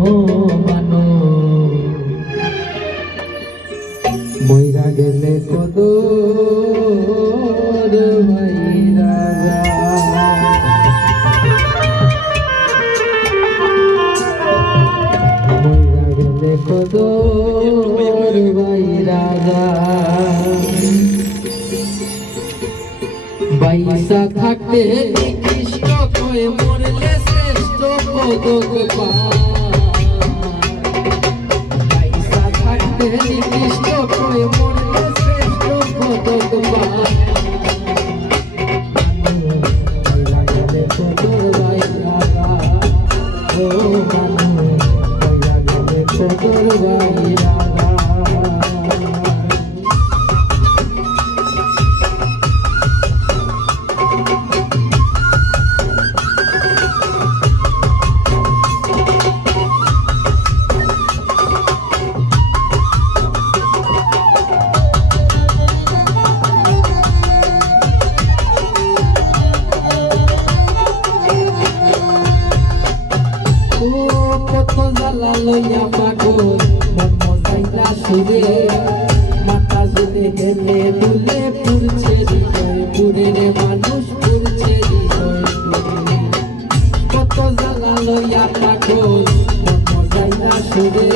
মানো মইরা গেলে কদর ভাইরা মইরা গেলে কদর ভাইরা বাইসা থাকতে কৃষ্ণ কয়ে মরলে শ্রেষ্ঠ পদক বাইসা থাকতে কৃষ্ণ কয়ে মরলে শ্রেষ্ঠ পদক কদর বাইরা ও মানু কদর বাইরা লইয়া পাগল মন মজাইলা সুরে মাথা জুড়ে হেলে দুলে পুরছে হৃদয় পুরে রে মানুষ পুরছে হৃদয় পুরে কত জ্বালা লইয়া পাগল মন মজাইলা সুরে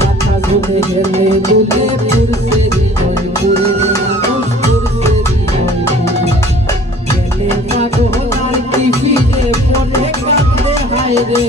মাথা জুড়ে হেলে দুলে পুরছে হৃদয় পুরে রে মানুষ পুরছে হৃদয় পুরে গেলে পাগল আর কি ফিরে মনে কাঁদে হায় রে